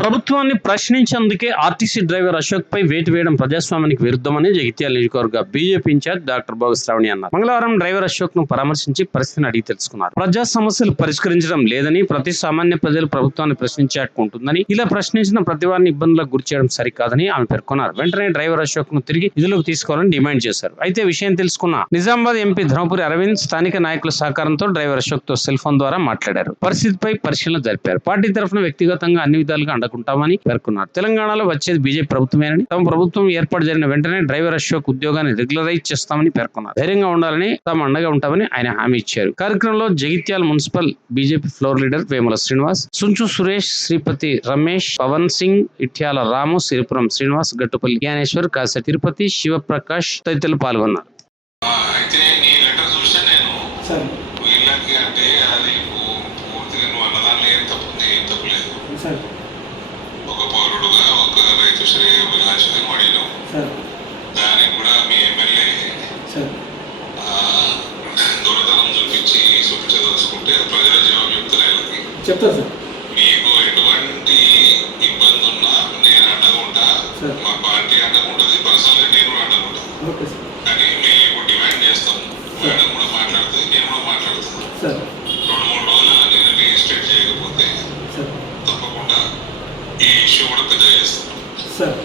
ప్రభుత్వాన్ని ప్రశ్నించేందుకే RTC driver Ashok పై వేటు వేయడం ప్రజాస్వామ్యానికి విరుద్ధమని జగిత్యాల నియోజకవర్గ BJP incharge doctor Boga Shravani అన్నారు. మంగళవారం డ్రైవర్ అశోక్ ను పరామర్శించి పరిస్థితిని అడిగి తెలుసుకున్నారు. ప్రజా సమస్యలు పరిష్కరించడం లేదని, ప్రతి సామాన్య ప్రజలు ప్రభుత్వాన్ని ప్రశ్నించాకుంటుందని, ఇలా ప్రశ్నించిన ప్రతి వారిని ఇబ్బందులకు గురి చేయడం సరికాదని ఆమె పేర్కొన్నారు. వెంటనే డ్రైవర్ అశోక్ ను తిరిగి విధులకు తీసుకోవాలని డిమాండ్ చేశారు. అయితే విషయం తెలుసుకున్న నిజామాబాద్ ఎంపీ ధర్మపురి అరవింద్ స్థానిక నాయకుల సహకారంతో డ్రైవర్ అశోక్ తో సెల్ ఫోన్ ద్వారా మాట్లాడారు. పరిస్థితిపై పరిశీలన జరిపారు. పార్టీ తరఫున వ్యక్తిగతంగా అన్ని విధాలుగా అండకుంటామని పేర్కొన్నారు. తెలంగాణలో వచ్చేది బీజేపీ ప్రభుత్వమేనని, తమ ప్రభుత్వం ఏర్పాటు జరిగిన వెంటనే డ్రైవర్ అశోక్ ఉద్యోగాన్ని రెగ్యులరైజ్ చేస్తామని పేర్కొన్నారు. ధైర్యంగా ఉండాలని తాము అండగా ఉంటామని ఆయన హామీ ఇచ్చారు. కార్యక్రమంలో Jagtial municipal BJP floor leader Vemula Srinivas, Sunchu Suresh, Sripathi Ramesh, Pawan Singh, Ityala Ramu, Siripuram Srinivas, Gattupalli Gnaneshwar, Kasa Tirupati, Shivaprakash తదితరులు పాల్గొన్నారు. ఒక పౌరుడుగా ఒక రైతు శ్రేయోభిలాషిగా అడిగినాం. దానికి కూడా మీ ఎమ్మెల్యే దొరతనం చూపించి చూపించదలుచుకుంటే ప్రజల జవాబు చెప్తారు. మీకు ఎటువంటి ఇబ్బంది ఉన్నా నేను అండగా ఉంటా, మా పార్టీ అండగా ఉంటుంది, పర్సనల్గా నేను కూడా అండగా ఉంటా. కానీ మేము ఇప్పుడు డిమాండ్ చేస్తాం. మేడం కూడా మాట్లాడుతుంది, నేను కూడా మాట్లాడుతున్నాను. 2-3 రోజులలో నేను రిజిస్ట్రేట్ చేయకపోతే తప్పకుండా ఈ ఇష్యూ కూడా పెద్ద చేస్తాను.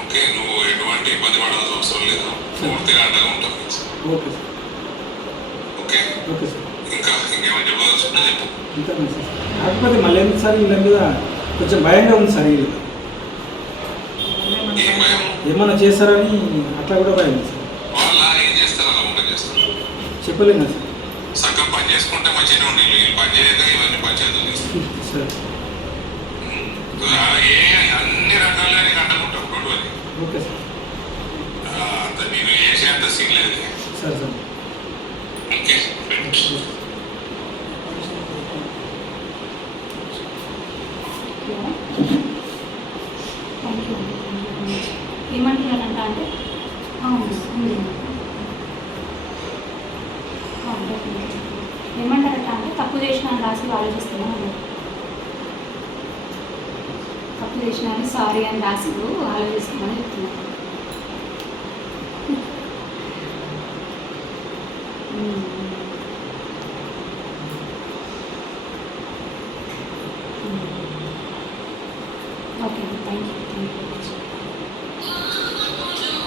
ఓకే, నువ్వు ఎటువంటి ఇబ్బంది పడాల్సిన అవసరం లేదు, పూర్తిగా అండగా ఉంటావు. ఓకే, ఇంకా ఇంకేమైనా చెప్పదలుచుకున్నా చెప్పు. కాకపోతే మళ్ళీ ఎందుకు సార్ వీళ్ళ మీద కొంచెం భయంగా ఉంది సార్. వీళ్ళు ఏం భయం? ఏమన్నా చేస్తారని అట్లా కూడా భయం సార్. వాళ్ళ ఏం చేస్తారు, అలా ఉంటే చేస్తారు. చెప్పలేము సార్. సగం పని చేసుకుంటే మంచిగా ఉండి వీళ్ళు పని చేయక ఇవన్నీ పంచాయతీలు చేస్తారు సార్. అన్ని రకాల అండకుంటావు రోడ్డు. Okay sir. అంత నేను చేసే అంత సీన్ లేదు సార్. Sir okay. ఏమంటున్నారంట అంటే ఏమంటారట అంటే తప్పు చేసిన రాసి ఆలోచిస్తున్నాను. తప్పు చేసిన సారీ అని రాసి ఆలోచిస్తున్నాను చెప్తున్నాను.